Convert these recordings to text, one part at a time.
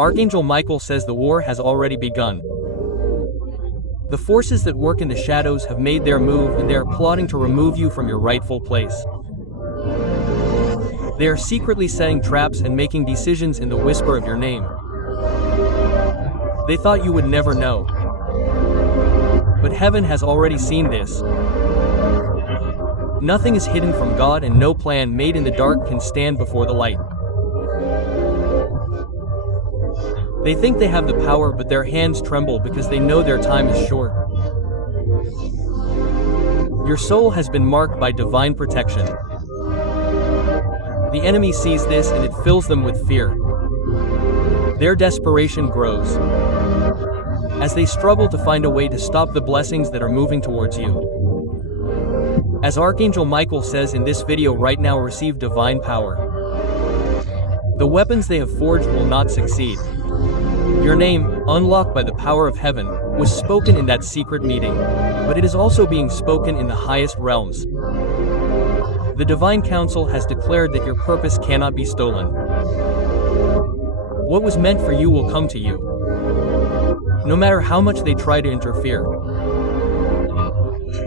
Archangel Michael says the war has already begun. The forces that work in the shadows have made their move and they are plotting to remove you from your rightful place. They are secretly setting traps and making decisions in the whisper of your name. They thought you would never know. But heaven has already seen this. Nothing is hidden from God and no plan made in the dark can stand before the light. They think they have the power, but their hands tremble because they know their time is short. Your soul has been marked by divine protection. The enemy sees this and it fills them with fear. Their desperation grows as they struggle to find a way to stop the blessings that are moving towards you. As Archangel Michael says in this video right now, receive divine power. The weapons they have forged will not succeed. Your name, unlocked by the power of heaven, was spoken in that secret meeting, but it is also being spoken in the highest realms. The Divine Council has declared that your purpose cannot be stolen. What was meant for you will come to you, no matter how much they try to interfere,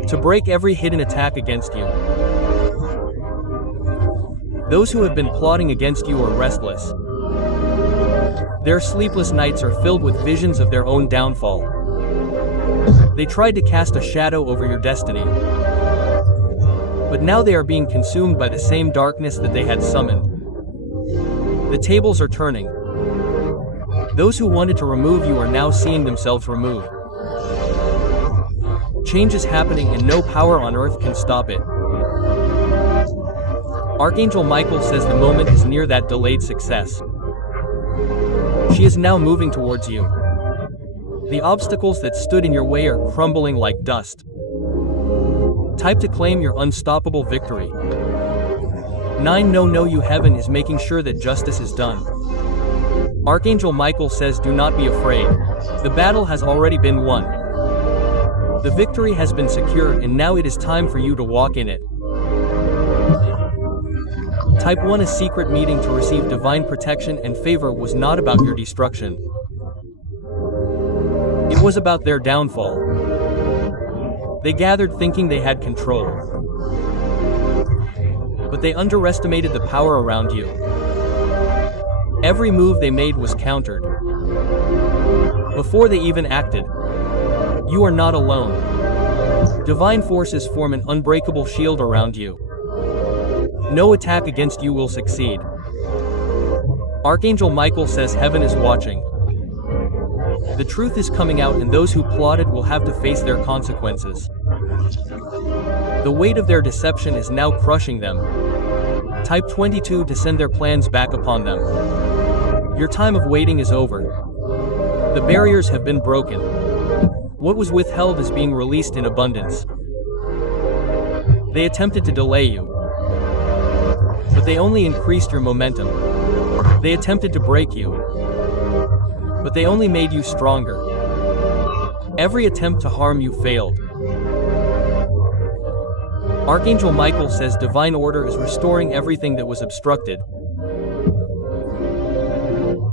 to break every hidden attack against you. Those who have been plotting against you are restless. Their sleepless nights are filled with visions of their own downfall. They tried to cast a shadow over your destiny, but now they are being consumed by the same darkness that they had summoned. The tables are turning. Those who wanted to remove you are now seeing themselves removed. Change is happening and no power on earth can stop it. Archangel Michael says the moment is near that delayed success. She is now moving towards you. The obstacles that stood in your way are crumbling like dust. Type to claim your unstoppable victory. 9 No you heaven is making sure that justice is done. Archangel Michael says do not be afraid. The battle has already been won. The victory has been secured and now it is time for you to walk in it. Type 1 A secret meeting to receive divine protection and favor was not about your destruction. It was about their downfall. They gathered thinking they had control, but they underestimated the power around you. Every move they made was countered before they even acted. You are not alone. Divine forces form an unbreakable shield around you. No attack against you will succeed. Archangel Michael says heaven is watching. The truth is coming out and those who plotted will have to face their consequences. The weight of their deception is now crushing them. Type 22 to send their plans back upon them. Your time of waiting is over. The barriers have been broken. What was withheld is being released in abundance. They attempted to delay you, but they only increased your momentum. They attempted to break you, but they only made you stronger. Every attempt to harm you failed. Archangel Michael says divine order is restoring everything that was obstructed.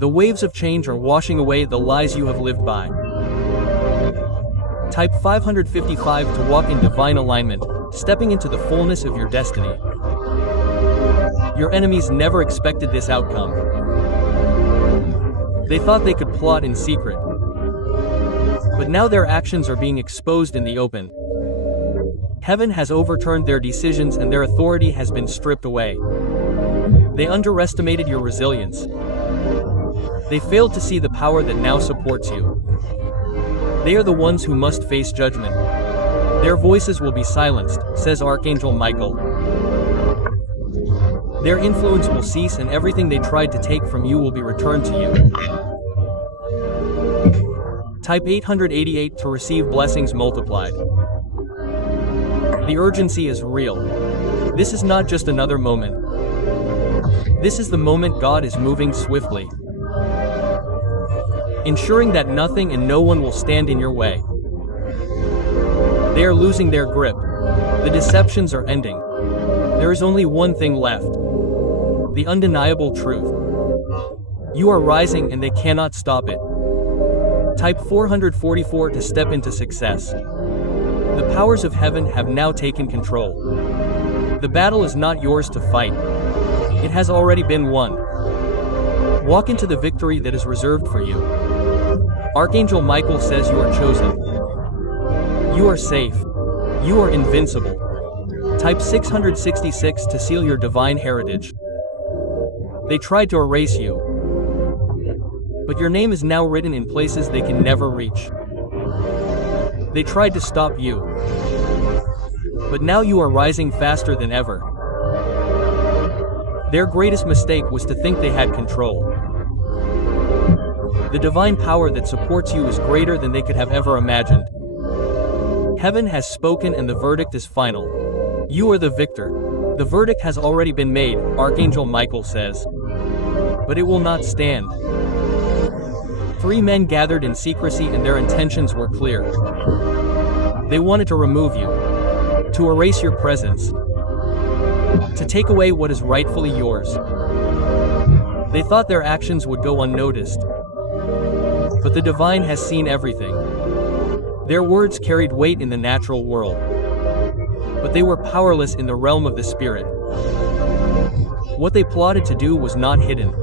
The waves of change are washing away the lies you have lived by. Type 555 to walk in divine alignment, stepping into the fullness of your destiny. Your enemies never expected this outcome. They thought they could plot in secret, but now their actions are being exposed in the open. Heaven has overturned their decisions and their authority has been stripped away. They underestimated your resilience. They failed to see the power that now supports you. They are the ones who must face judgment. Their voices will be silenced, says Archangel Michael. Their influence will cease and everything they tried to take from you will be returned to you. Type 888 to receive blessings multiplied. The urgency is real. This is not just another moment. This is the moment God is moving swiftly, ensuring that nothing and no one will stand in your way. They are losing their grip. The deceptions are ending. There is only one thing left: the undeniable truth. You are rising and they cannot stop it. Type 444 to step into success. The powers of heaven have now taken control. The battle is not yours to fight. It has already been won. Walk into the victory that is reserved for you. Archangel Michael says you are chosen. You are safe. You are invincible. Type 666 to seal your divine heritage. They tried to erase you, but your name is now written in places they can never reach. They tried to stop you, but now you are rising faster than ever. Their greatest mistake was to think they had control. The divine power that supports you is greater than they could have ever imagined. Heaven has spoken and the verdict is final. You are the victor. The verdict has already been made, Archangel Michael says. But it will not stand. 3 men gathered in secrecy and their intentions were clear. They wanted to remove you, to erase your presence, to take away what is rightfully yours. They thought their actions would go unnoticed, but the divine has seen everything. Their words carried weight in the natural world, but they were powerless in the realm of the spirit. What they plotted to do was not hidden.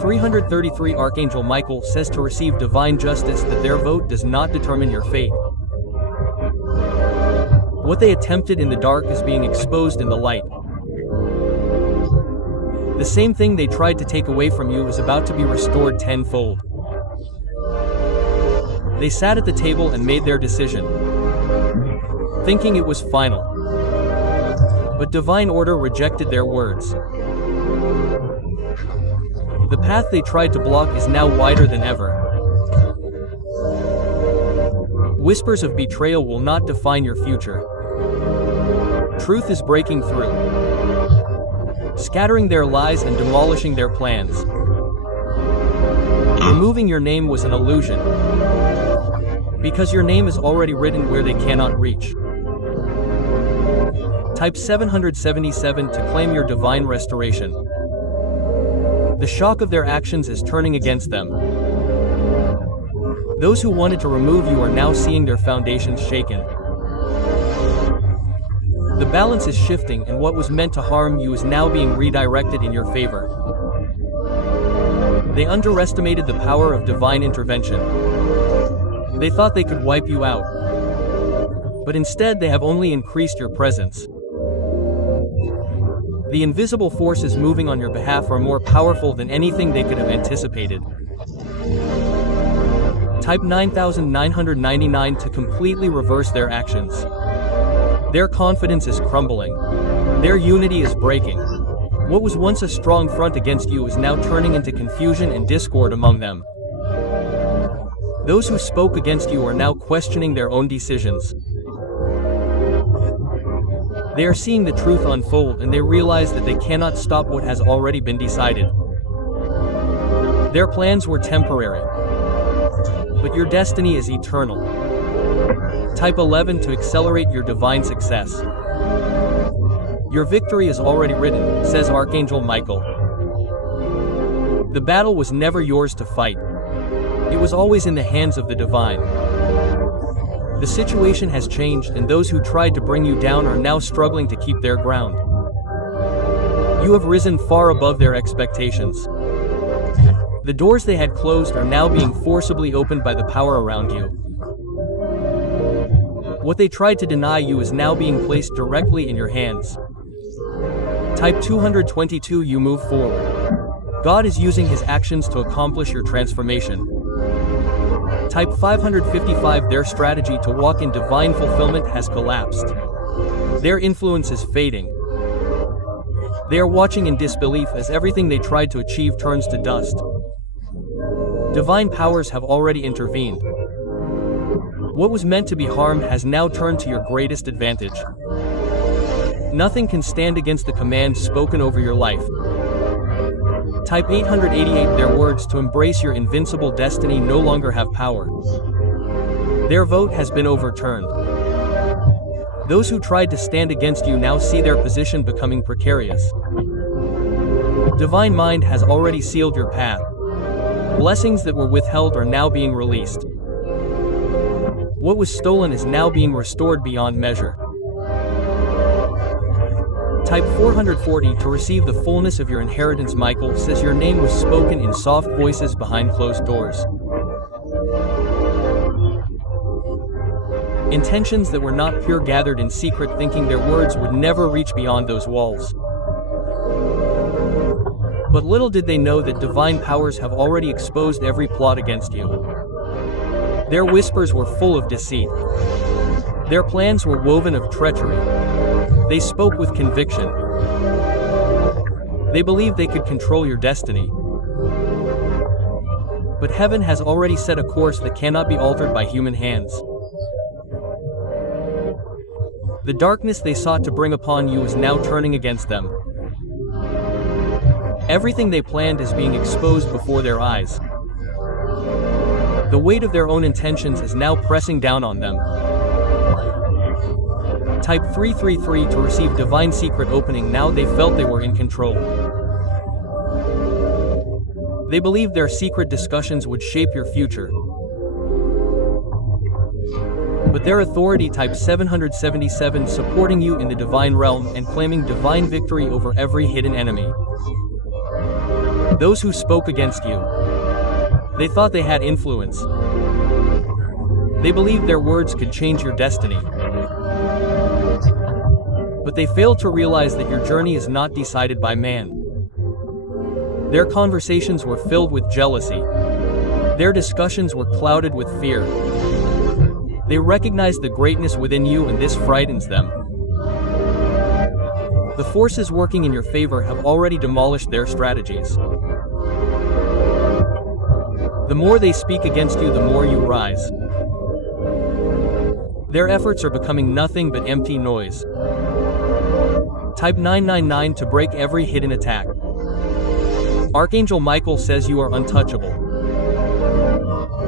333 Archangel Michael says to receive divine justice that their vote does not determine your fate. What they attempted in the dark is being exposed in the light. The same thing they tried to take away from you is about to be restored tenfold. They sat at the table and made their decision, thinking it was final. But divine order rejected their words. The path they tried to block is now wider than ever. Whispers of betrayal will not define your future. Truth is breaking through, scattering their lies and demolishing their plans. Removing your name was an illusion, because your name is already written where they cannot reach. Type 777 to claim your divine restoration. The shock of their actions is turning against them. Those who wanted to remove you are now seeing their foundations shaken. The balance is shifting and what was meant to harm you is now being redirected in your favor. They underestimated the power of divine intervention. They thought they could wipe you out, but instead they have only increased your presence. The invisible forces moving on your behalf are more powerful than anything they could have anticipated. Type 9999 to completely reverse their actions. Their confidence is crumbling. Their unity is breaking. What was once a strong front against you is now turning into confusion and discord among them. Those who spoke against you are now questioning their own decisions. They are seeing the truth unfold and they realize that they cannot stop what has already been decided. Their plans were temporary, but your destiny is eternal. Type 11 to accelerate your divine success. Your victory is already written, says Archangel Michael. The battle was never yours to fight. It was always in the hands of the divine. The situation has changed and those who tried to bring you down are now struggling to keep their ground. You have risen far above their expectations. The doors they had closed are now being forcibly opened by the power around you. What they tried to deny you is now being placed directly in your hands. Type 222 you move forward. God is using his actions to accomplish your transformation. Type 555 their strategy to walk in divine fulfillment has collapsed. Their influence is fading. They are watching in disbelief as everything they tried to achieve turns to dust. Divine powers have already intervened. What was meant to be harm has now turned to your greatest advantage. Nothing can stand against the commands spoken over your life. Type 888 their words to embrace your invincible destiny no longer have power. Their vote has been overturned. Those who tried to stand against you now see their position becoming precarious. Divine Mind has already sealed your path. Blessings that were withheld are now being released. What was stolen is now being restored beyond measure. Type 440 to receive the fullness of your inheritance. Michael says your name was spoken in soft voices behind closed doors. Intentions that were not pure gathered in secret, thinking their words would never reach beyond those walls. But little did they know that divine powers have already exposed every plot against you. Their whispers were full of deceit. Their plans were woven of treachery. They spoke with conviction. They believed they could control your destiny. But heaven has already set a course that cannot be altered by human hands. The darkness they sought to bring upon you is now turning against them. Everything they planned is being exposed before their eyes. The weight of their own intentions is now pressing down on them. Type 333 to receive divine secret opening. Now they felt they were in control. They believed their secret discussions would shape your future. But their authority, type 777, supporting you in the divine realm and claiming divine victory over every hidden enemy. Those who spoke against you. They thought they had influence. They believed their words could change your destiny. But they failed to realize that your journey is not decided by man. Their conversations were filled with jealousy. Their discussions were clouded with fear. They recognized the greatness within you, and this frightens them. The forces working in your favor have already demolished their strategies. The more they speak against you, the more you rise. Their efforts are becoming nothing but empty noise. Type 999 to break every hidden attack. Archangel Michael says you are untouchable.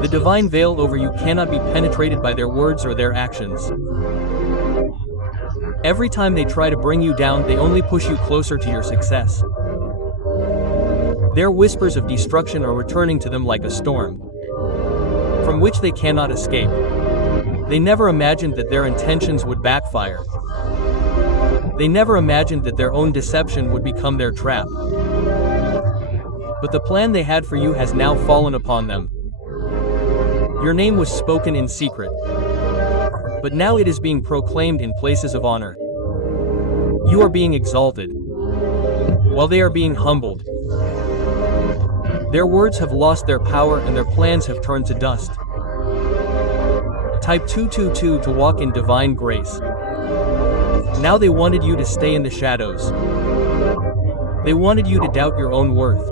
The divine veil over you cannot be penetrated by their words or their actions. Every time they try to bring you down, they only push you closer to your success. Their whispers of destruction are returning to them like a storm, from which they cannot escape. They never imagined that their intentions would backfire. They never imagined that their own deception would become their trap. But the plan they had for you has now fallen upon them. Your name was spoken in secret, but now it is being proclaimed in places of honor. You are being exalted, while they are being humbled. Their words have lost their power and their plans have turned to dust. Type 222 to walk in divine grace. Now they wanted you to stay in the shadows. They wanted you to doubt your own worth.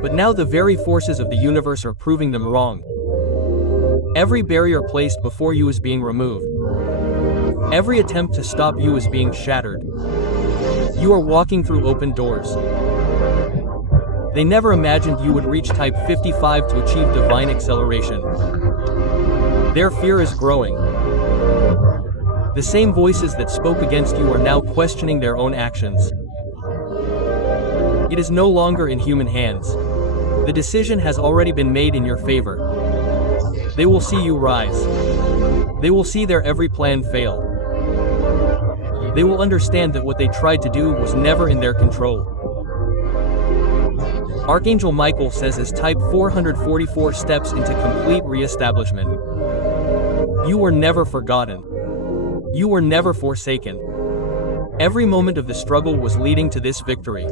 But now the very forces of the universe are proving them wrong. Every barrier placed before you is being removed. Every attempt to stop you is being shattered. You are walking through open doors. They never imagined you would reach type 55 to achieve divine acceleration. Their fear is growing. The same voices that spoke against you are now questioning their own actions. It is no longer in human hands. The decision has already been made in your favor. They will see you rise. They will see their every plan fail. They will understand that what they tried to do was never in their control. Archangel Michael says as type 444 steps into complete re-establishment. You were never forgotten. You were never forsaken. Every moment of the struggle was leading to this victory.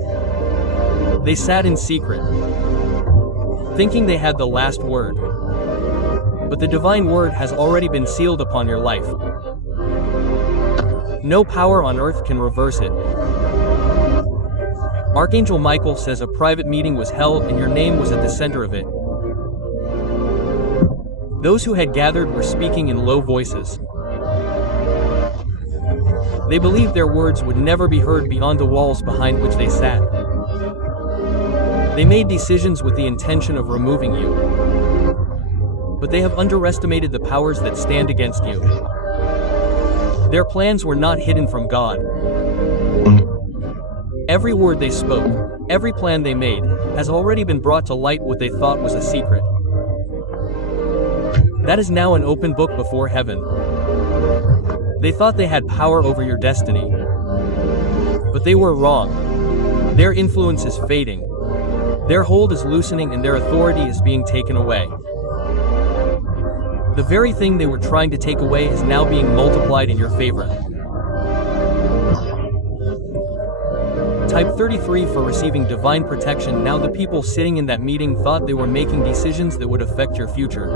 They sat in secret, thinking they had the last word. But the divine word has already been sealed upon your life. No power on earth can reverse it. Archangel Michael says a private meeting was held and your name was at the center of it. Those who had gathered were speaking in low voices. They believed their words would never be heard beyond the walls behind which they sat. They made decisions with the intention of removing you. But they have underestimated the powers that stand against you. Their plans were not hidden from God. Every word they spoke, every plan they made, has already been brought to light. What they thought was a secret, that is now an open book before heaven. They thought they had power over your destiny, but they were wrong. Their influence is fading. Their hold is loosening and their authority is being taken away. The very thing they were trying to take away is now being multiplied in your favor. Type 33 for receiving divine protection. Now the people sitting in that meeting thought they were making decisions that would affect your future.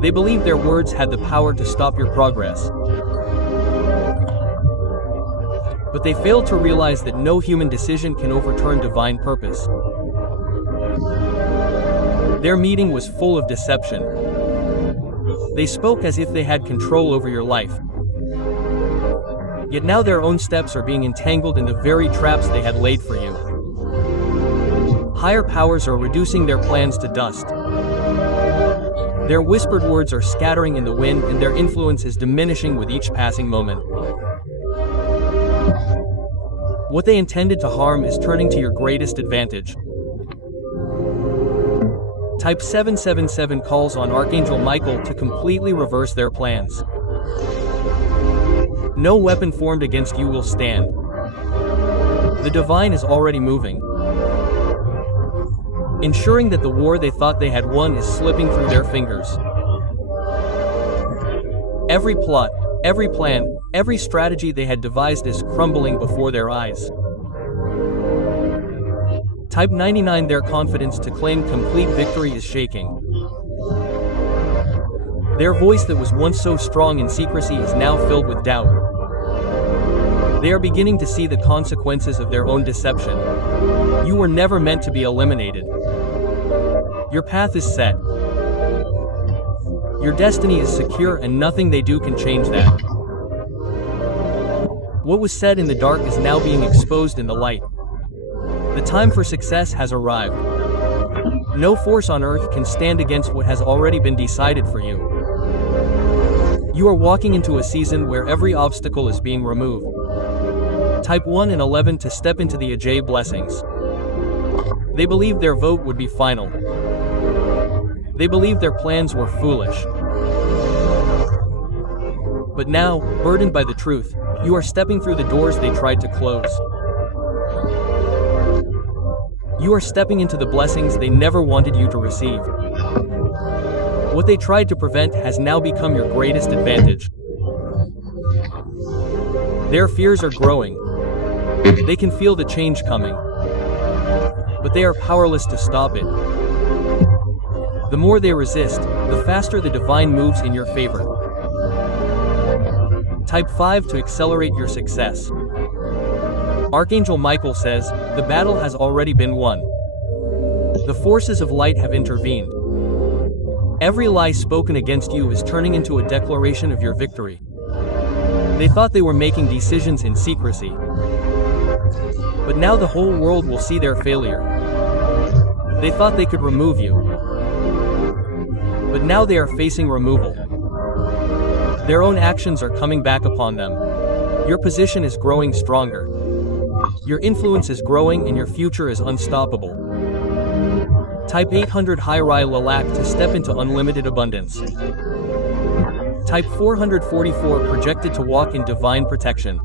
They believed their words had the power to stop your progress. But they failed to realize that no human decision can overturn divine purpose. Their meeting was full of deception. They spoke as if they had control over your life. Yet now their own steps are being entangled in the very traps they had laid for you. Higher powers are reducing their plans to dust. Their whispered words are scattering in the wind and their influence is diminishing with each passing moment. What they intended to harm is turning to your greatest advantage. Type 777 calls on Archangel Michael to completely reverse their plans. No weapon formed against you will stand. The divine is already moving, ensuring that the war they thought they had won is slipping through their fingers. Every plot, every plan, every strategy they had devised is crumbling before their eyes. Type 99 their confidence to claim complete victory is shaking. Their voice that was once so strong in secrecy is now filled with doubt. They are beginning to see the consequences of their own deception. You were never meant to be eliminated. Your path is set. Your destiny is secure and nothing they do can change that. What was said in the dark is now being exposed in the light. The time for success has arrived. No force on earth can stand against what has already been decided for you. You are walking into a season where every obstacle is being removed. Type 1 and 11 to step into the Ajay blessings. They believed their vote would be final. They believed their plans were foolish. But now, burdened by the truth, you are stepping through the doors they tried to close. You are stepping into the blessings they never wanted you to receive. What they tried to prevent has now become your greatest advantage. Their fears are growing. They can feel the change coming, but they are powerless to stop it. The more they resist, the faster the divine moves in your favor. Type 5 to accelerate your success. Archangel Michael says, the battle has already been won. The forces of light have intervened. Every lie spoken against you is turning into a declaration of your victory. They thought they were making decisions in secrecy, but now the whole world will see their failure. They thought they could remove you, but now they are facing removal. Their own actions are coming back upon them. Your position is growing stronger. Your influence is growing and your future is unstoppable. Type 800 Hirai Lalak to step into unlimited abundance. Type 444 projected to walk in divine protection.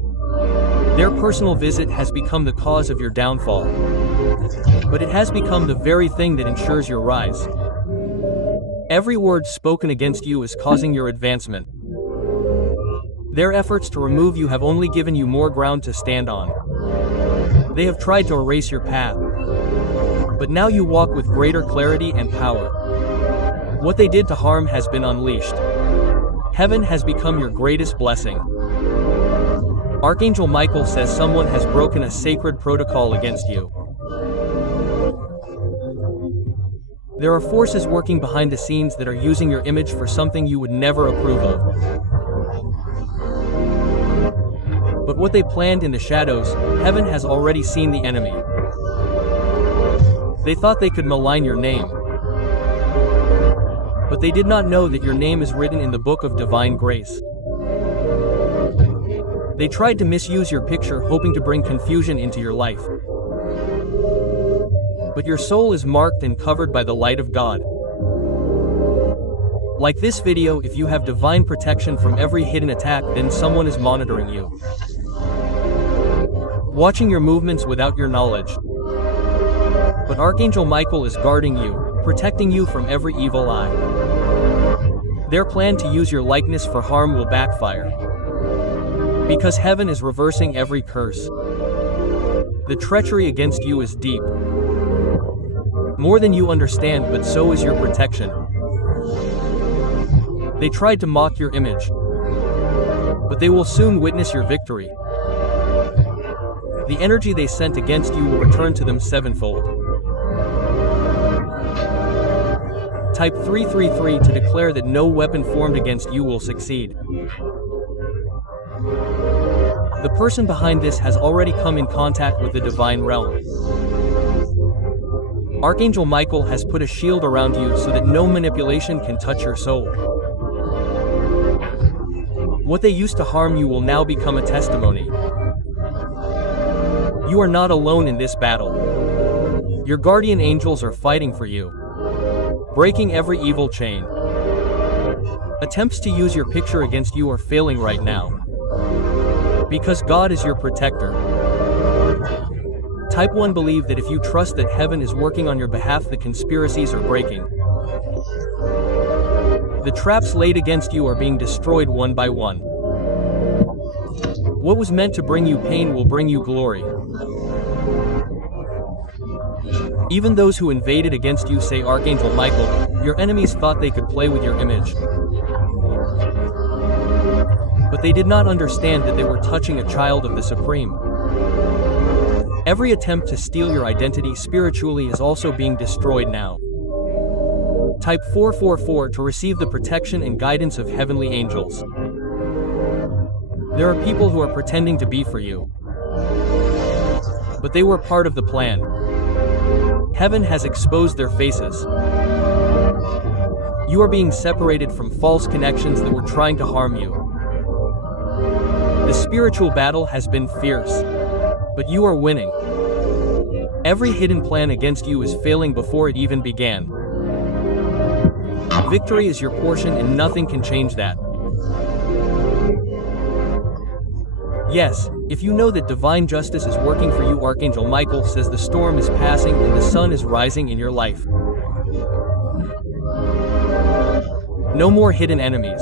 Their personal visit has become the cause of your downfall, but it has become the very thing that ensures your rise. Every word spoken against you is causing your advancement. Their efforts to remove you have only given you more ground to stand on. They have tried to erase your path, but now you walk with greater clarity and power. What they did to harm has been unleashed. Heaven has become your greatest blessing. Archangel Michael says someone has broken a sacred protocol against you. There are forces working behind the scenes that are using your image for something you would never approve of. But what they planned in the shadows, heaven has already seen the enemy. They thought they could malign your name, but they did not know that your name is written in the book of divine grace. They tried to misuse your picture, hoping to bring confusion into your life. But your soul is marked and covered by the light of God. Like this video, if you have divine protection from every hidden attack, then someone is monitoring you, watching your movements without your knowledge. But Archangel Michael is guarding you, protecting you from every evil eye. Their plan to use your likeness for harm will backfire, because heaven is reversing every curse. The treachery against you is deep, more than you understand, but so is your protection. They tried to mock your image, but they will soon witness your victory. The energy they sent against you will return to them sevenfold. Type 333 to declare that no weapon formed against you will succeed. The person behind this has already come in contact with the divine realm. Archangel Michael has put a shield around you so that no manipulation can touch your soul. What they used to harm you will now become a testimony. You are not alone in this battle. Your guardian angels are fighting for you, breaking every evil chain. Attempts to use your picture against you are failing right now, because God is your protector. Type 1 believe that if you trust that heaven is working on your behalf, the conspiracies are breaking. The traps laid against you are being destroyed one by one. What was meant to bring you pain will bring you glory. Even those who invaded against you, say Archangel Michael, your enemies thought they could play with your image. But they did not understand that they were touching a child of the Supreme. Every attempt to steal your identity spiritually is also being destroyed now. Type 444 to receive the protection and guidance of heavenly angels. There are people who are pretending to be for you, but they were part of the plan. Heaven has exposed their faces. You are being separated from false connections that were trying to harm you. The spiritual battle has been fierce, but you are winning. Every hidden plan against you is failing before it even began. Victory is your portion and nothing can change that. Yes, if you know that divine justice is working for you, Archangel Michael says the storm is passing and the sun is rising in your life. No more hidden enemies.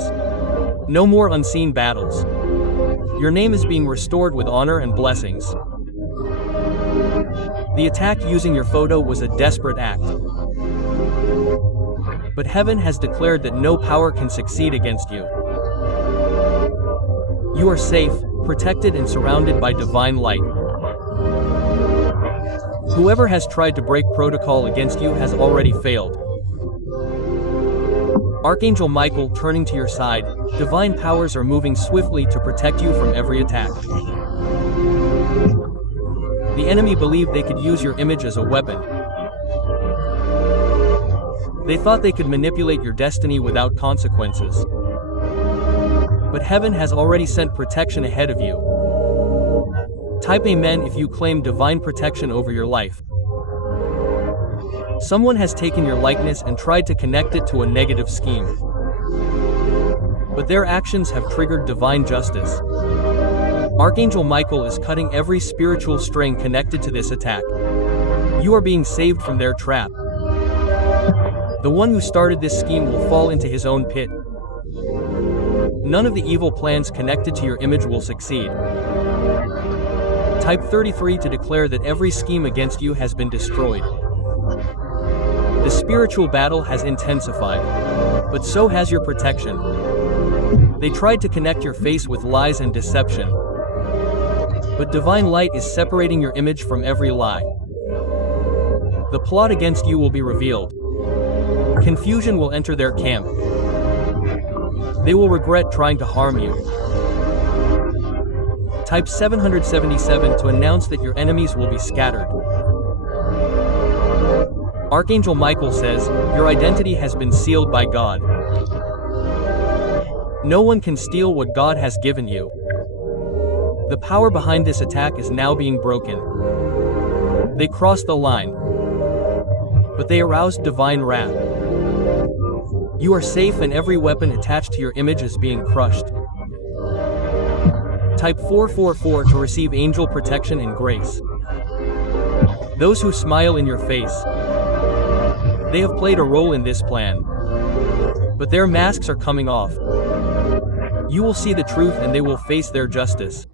No more unseen battles. Your name is being restored with honor and blessings. The attack using your photo was a desperate act. But heaven has declared that no power can succeed against you. You are safe, protected and surrounded by divine light. Whoever has tried to break protocol against you has already failed. Archangel Michael turning to your side, divine powers are moving swiftly to protect you from every attack. The enemy believed they could use your image as a weapon. They thought they could manipulate your destiny without consequences. But heaven has already sent protection ahead of you. Type Amen if you claim divine protection over your life. Someone has taken your likeness and tried to connect it to a negative scheme. But their actions have triggered divine justice. Archangel Michael is cutting every spiritual string connected to this attack. You are being saved from their trap. The one who started this scheme will fall into his own pit. None of the evil plans connected to your image will succeed. Type 33 to declare that every scheme against you has been destroyed. The spiritual battle has intensified, but so has your protection. They tried to connect your face with lies and deception, but divine light is separating your image from every lie. The plot against you will be revealed. Confusion will enter their camp. They will regret trying to harm you. Type 777 to announce that your enemies will be scattered. Archangel Michael says, your identity has been sealed by God. No one can steal what God has given you. The power behind this attack is now being broken. They crossed the line, but they aroused divine wrath. You are safe and every weapon attached to your image is being crushed. Type 444 to receive angel protection and grace. Those who smile in your face. They have played a role in this plan, but their masks are coming off. You will see the truth and they will face their justice.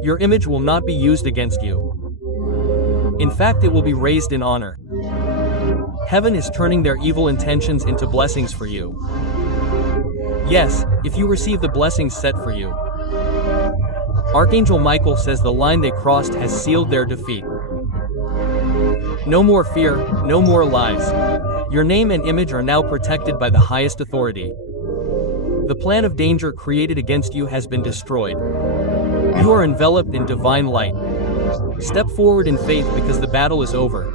Your image will not be used against you. In fact, it will be raised in honor. Heaven is turning their evil intentions into blessings for you. Yes, if you receive the blessings set for you. Archangel Michael says the line they crossed has sealed their defeat. No more fear, no more lies. Your name and image are now protected by the highest authority. The plan of danger created against you has been destroyed. You are enveloped in divine light. Step forward in faith because the battle is over.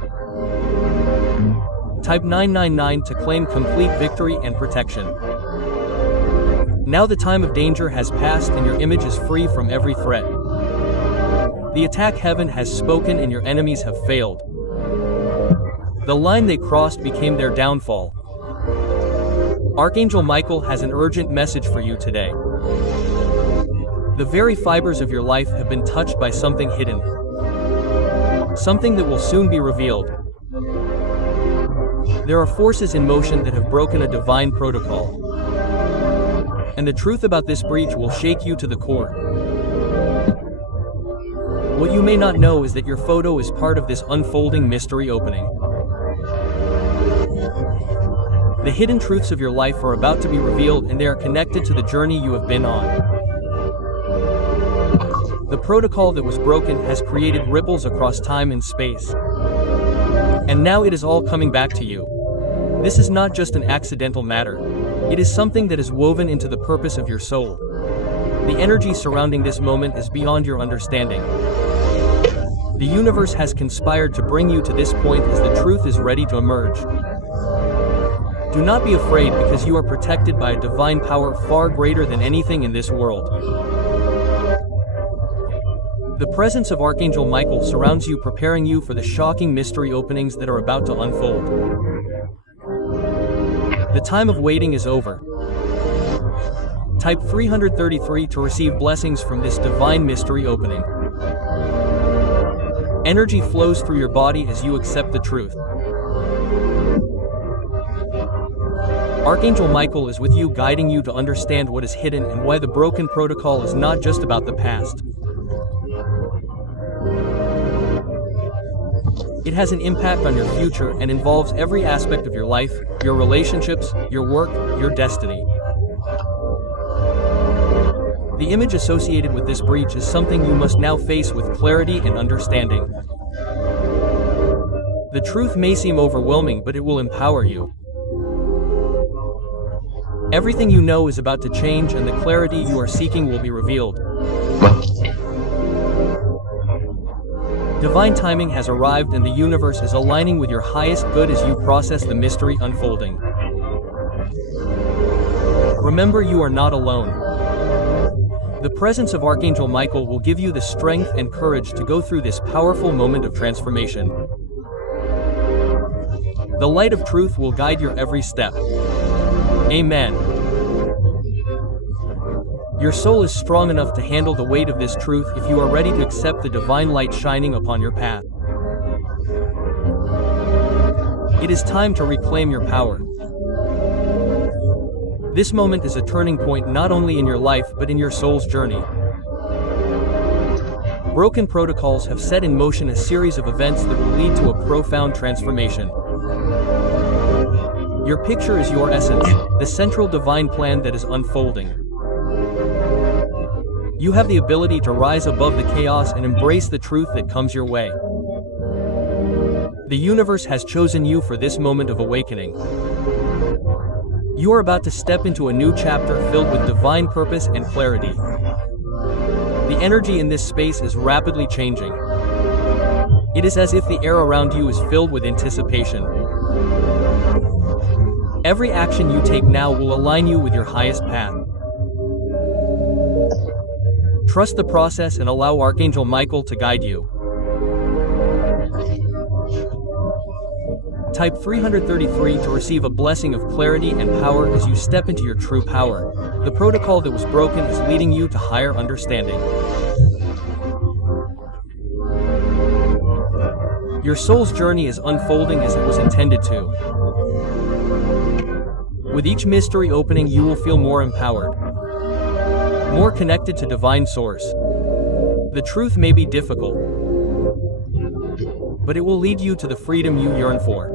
Type 999 to claim complete victory and protection. Now the time of danger has passed and your image is free from every threat. The attack heaven has spoken and your enemies have failed. The line they crossed became their downfall. Archangel Michael has an urgent message for you today. The very fibers of your life have been touched by something hidden. Something that will soon be revealed. There are forces in motion that have broken a divine protocol. And the truth about this breach will shake you to the core. What you may not know is that your photo is part of this unfolding mystery opening. The hidden truths of your life are about to be revealed and they are connected to the journey you have been on. The protocol that was broken has created ripples across time and space. And now it is all coming back to you. This is not just an accidental matter. It is something that is woven into the purpose of your soul. The energy surrounding this moment is beyond your understanding. The universe has conspired to bring you to this point as the truth is ready to emerge. Do not be afraid because you are protected by a divine power far greater than anything in this world. The presence of Archangel Michael surrounds you, preparing you for the shocking mystery openings that are about to unfold. The time of waiting is over. Type 333 to receive blessings from this divine mystery opening. Energy flows through your body as you accept the truth. Archangel Michael is with you, guiding you to understand what is hidden and why the broken protocol is not just about the past. It has an impact on your future and involves every aspect of your life, your relationships, your work, your destiny. The image associated with this breach is something you must now face with clarity and understanding. The truth may seem overwhelming, but it will empower you. Everything you know is about to change and the clarity you are seeking will be revealed. Divine timing has arrived and the universe is aligning with your highest good as you process the mystery unfolding. Remember, you are not alone. The presence of Archangel Michael will give you the strength and courage to go through this powerful moment of transformation. The light of truth will guide your every step. Amen. Your soul is strong enough to handle the weight of this truth if you are ready to accept the divine light shining upon your path. It is time to reclaim your power. This moment is a turning point not only in your life but in your soul's journey. Broken protocols have set in motion a series of events that will lead to a profound transformation. Your picture is your essence, the central divine plan that is unfolding. You have the ability to rise above the chaos and embrace the truth that comes your way. The universe has chosen you for this moment of awakening. You are about to step into a new chapter filled with divine purpose and clarity. The energy in this space is rapidly changing. It is as if the air around you is filled with anticipation. Every action you take now will align you with your highest path. Trust the process and allow Archangel Michael to guide you. Type 333 to receive a blessing of clarity and power as you step into your true power. The protocol that was broken is leading you to higher understanding. Your soul's journey is unfolding as it was intended to. With each mystery opening, you will feel more empowered, more connected to Divine Source. The truth may be difficult, but it will lead you to the freedom you yearn for.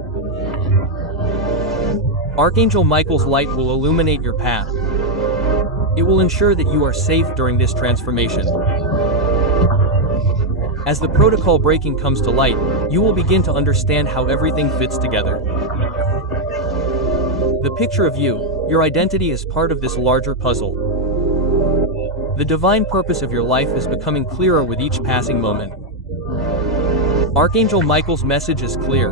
Archangel Michael's light will illuminate your path. It will ensure that you are safe during this transformation. As the protocol breaking comes to light, you will begin to understand how everything fits together. The picture of you, your identity, is part of this larger puzzle. The divine purpose of your life is becoming clearer with each passing moment. Archangel Michael's message is clear.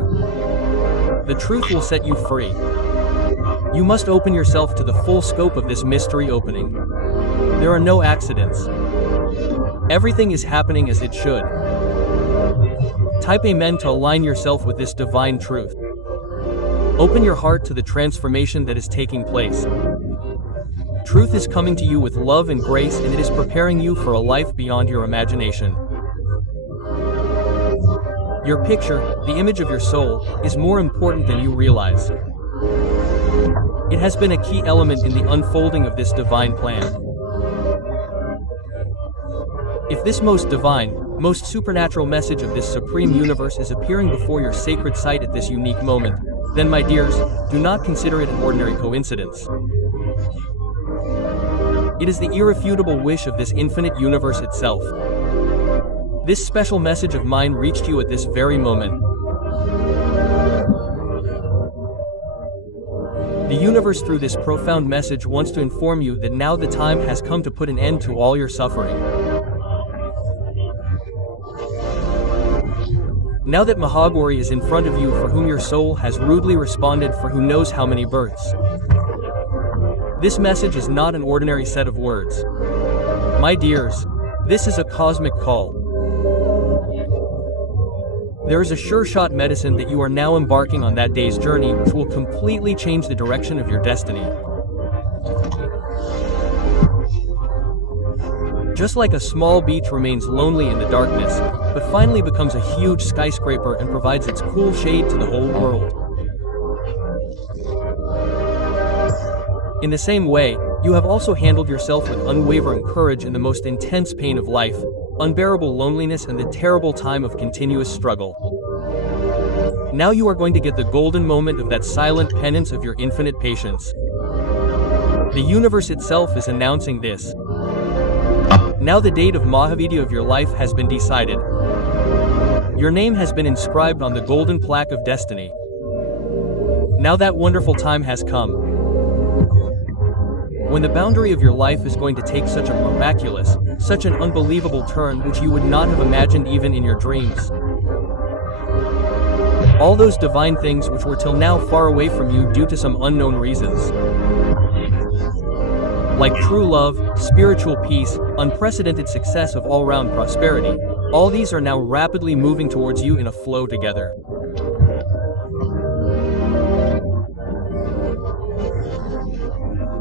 The truth will set you free. You must open yourself to the full scope of this mystery opening. There are no accidents. Everything is happening as it should. Type Amen to align yourself with this divine truth. Open your heart to the transformation that is taking place. Truth is coming to you with love and grace, and it is preparing you for a life beyond your imagination. Your picture, the image of your soul, is more important than you realize. It has been a key element in the unfolding of this divine plan. If this most divine, most supernatural message of this supreme universe is appearing before your sacred sight at this unique moment, then, my dears, do not consider it an ordinary coincidence. It is the irrefutable wish of this infinite universe itself. This special message of mine reached you at this very moment. The universe, through this profound message, wants to inform you that now the time has come to put an end to all your suffering. Now that Mahagori is in front of you, for whom your soul has rudely responded for who knows how many births. This message is not an ordinary set of words. My dears, this is a cosmic call. There is a sure-shot medicine that you are now embarking on that day's journey, which will completely change the direction of your destiny. Just like a small beach remains lonely in the darkness, but finally becomes a huge skyscraper and provides its cool shade to the whole world. In the same way, you have also handled yourself with unwavering courage in the most intense pain of life, unbearable loneliness, and the terrible time of continuous struggle. Now you are going to get the golden moment of that silent penance of your infinite patience. The universe itself is announcing this. Now the date of Mahavidi of your life has been decided. Your name has been inscribed on the golden plaque of destiny. Now that wonderful time has come, when the boundary of your life is going to take such a miraculous, such an unbelievable turn which you would not have imagined even in your dreams. All those divine things which were till now far away from you due to some unknown reasons, like true love, spiritual peace, unprecedented success of all-round prosperity, all these are now rapidly moving towards you in a flow together.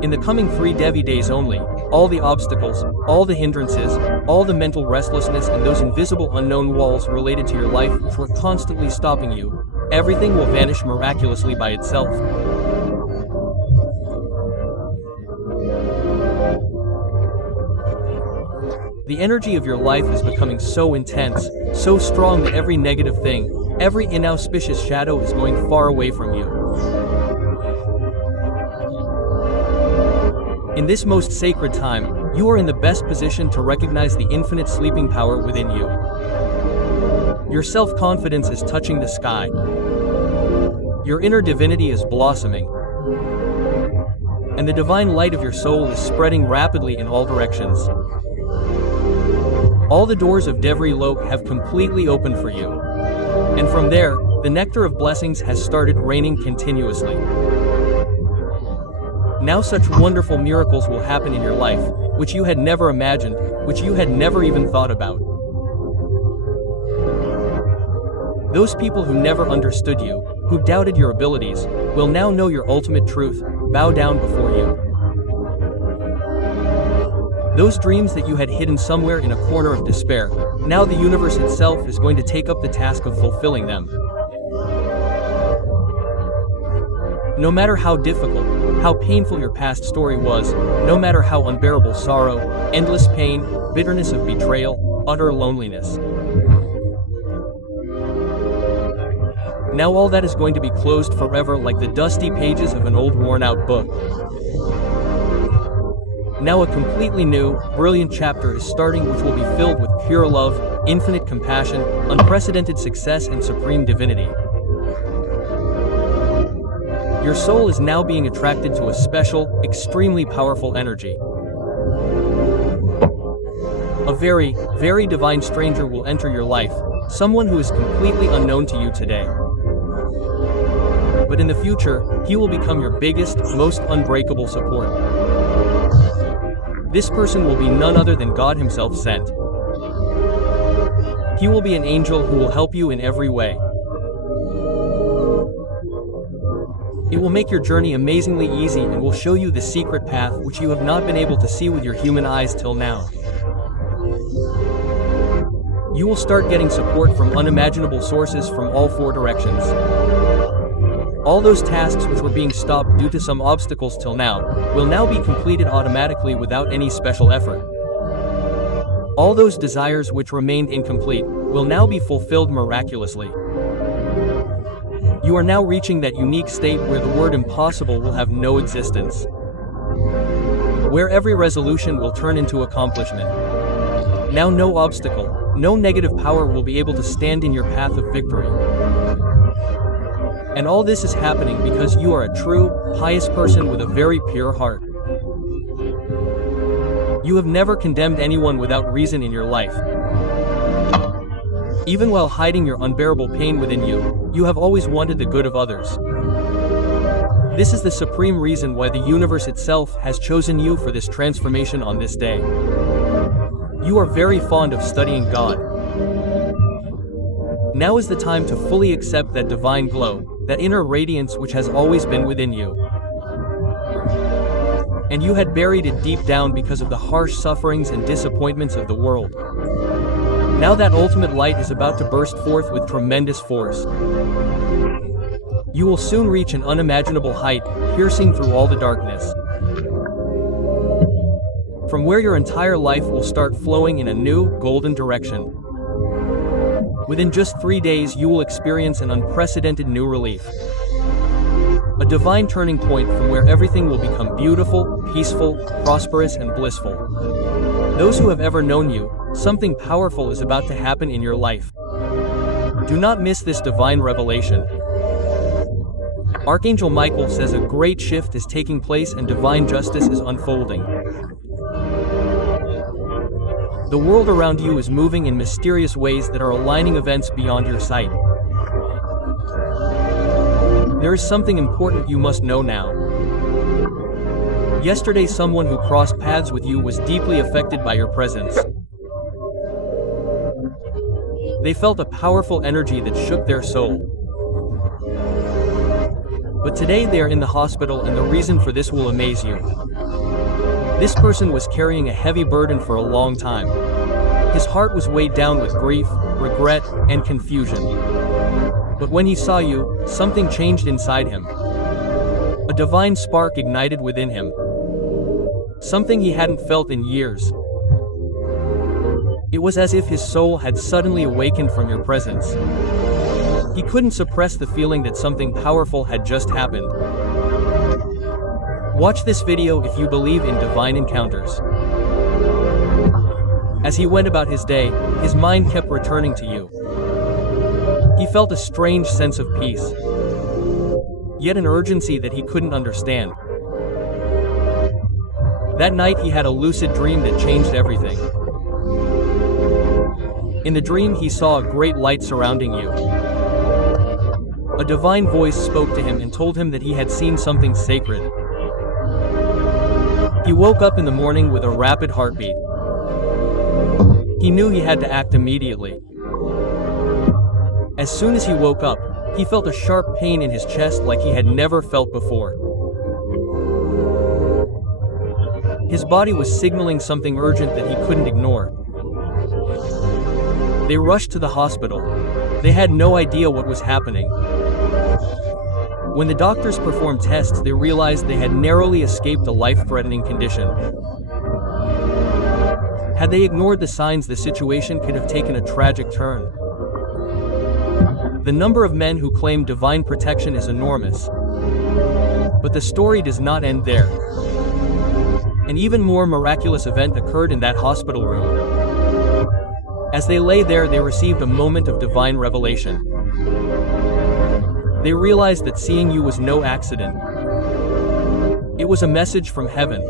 In the coming 3 Devi days only, all the obstacles, all the hindrances, all the mental restlessness, and those invisible unknown walls related to your life which were constantly stopping you, everything will vanish miraculously by itself. The energy of your life is becoming so intense, so strong that every negative thing, every inauspicious shadow is going far away from you. In this most sacred time, you are in the best position to recognize the infinite sleeping power within you. Your self-confidence is touching the sky. Your inner divinity is blossoming. And the divine light of your soul is spreading rapidly in all directions. All the doors of Devri Lok have completely opened for you. And from there, the nectar of blessings has started raining continuously. Now such wonderful miracles will happen in your life, which you had never imagined, which you had never even thought about. Those people who never understood you, who doubted your abilities, will now know your ultimate truth, bow down before you. Those dreams that you had hidden somewhere in a corner of despair, now the universe itself is going to take up the task of fulfilling them. No matter how difficult, how painful your past story was, no matter how unbearable sorrow, endless pain, bitterness of betrayal, utter loneliness. Now all that is going to be closed forever like the dusty pages of an old worn-out book. Now a completely new, brilliant chapter is starting which will be filled with pure love, infinite compassion, unprecedented success and supreme divinity. Your soul is now being attracted to a special, extremely powerful energy. A very, very divine stranger will enter your life, someone who is completely unknown to you today. But in the future, he will become your biggest, most unbreakable support. This person will be none other than God himself sent. He will be an angel who will help you in every way. It will make your journey amazingly easy and will show you the secret path which you have not been able to see with your human eyes till now. You will start getting support from unimaginable sources from all four directions. All those tasks which were being stopped due to some obstacles till now, will now be completed automatically without any special effort. All those desires which remained incomplete, will now be fulfilled miraculously. You are now reaching that unique state where the word impossible will have no existence. Where every resolution will turn into accomplishment. Now no obstacle, no negative power will be able to stand in your path of victory. And all this is happening because you are a true, pious person with a very pure heart. You have never condemned anyone without reason in your life. Even while hiding your unbearable pain within you, you have always wanted the good of others. This is the supreme reason why the universe itself has chosen you for this transformation on this day. You are very fond of studying God. Now is the time to fully accept that divine glow, that inner radiance which has always been within you. And you had buried it deep down because of the harsh sufferings and disappointments of the world. Now that ultimate light is about to burst forth with tremendous force. You will soon reach an unimaginable height, piercing through all the darkness. From where your entire life will start flowing in a new, golden direction. Within just 3 days you will experience an unprecedented new relief. A divine turning point from where everything will become beautiful, peaceful, prosperous and blissful. Those who have ever known you, something powerful is about to happen in your life. Do not miss this divine revelation. Archangel Michael says a great shift is taking place and divine justice is unfolding. The world around you is moving in mysterious ways that are aligning events beyond your sight. There is something important you must know now. Yesterday someone who crossed paths with you was deeply affected by your presence. They felt a powerful energy that shook their soul. But today they are in the hospital and the reason for this will amaze you. This person was carrying a heavy burden for a long time. His heart was weighed down with grief, regret, and confusion. But when he saw you, something changed inside him. A divine spark ignited within him. Something he hadn't felt in years. It was as if his soul had suddenly awakened from your presence. He couldn't suppress the feeling that something powerful had just happened. Watch this video if you believe in divine encounters. As he went about his day, his mind kept returning to you. He felt a strange sense of peace, yet an urgency that he couldn't understand. That night he had a lucid dream that changed everything. In the dream he saw a great light surrounding you. A divine voice spoke to him and told him that he had seen something sacred. He woke up in the morning with a rapid heartbeat. He knew he had to act immediately. As soon as he woke up, he felt a sharp pain in his chest like he had never felt before. His body was signaling something urgent that he couldn't ignore. They rushed to the hospital. They had no idea what was happening. When the doctors performed tests, they realized they had narrowly escaped a life-threatening condition. Had they ignored the signs, the situation could have taken a tragic turn. The number of men who claim divine protection is enormous. But the story does not end there. An even more miraculous event occurred in that hospital room. As they lay there, they received a moment of divine revelation. They realized that seeing you was no accident. It was a message from heaven.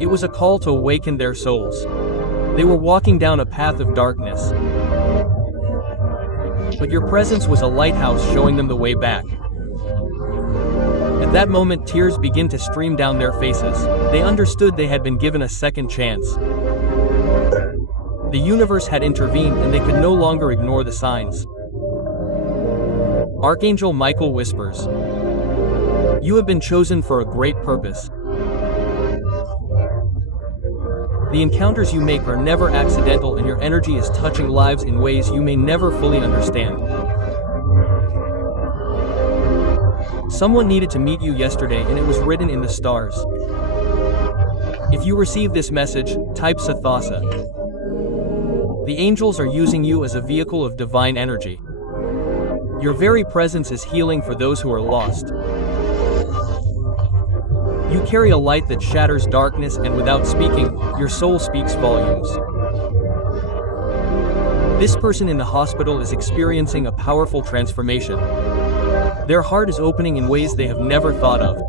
It was a call to awaken their souls. They were walking down a path of darkness. But your presence was a lighthouse showing them the way back. At that moment, tears began to stream down their faces. They understood they had been given a second chance. The universe had intervened and they could no longer ignore the signs. Archangel Michael whispers, "You have been chosen for a great purpose." The encounters you make are never accidental, and your energy is touching lives in ways you may never fully understand. Someone needed to meet you yesterday, and it was written in the stars. If you receive this message, type Sathasa. The angels are using you as a vehicle of divine energy. Your very presence is healing for those who are lost. You carry a light that shatters darkness, and without speaking, your soul speaks volumes. This person in the hospital is experiencing a powerful transformation. Their heart is opening in ways they have never thought of.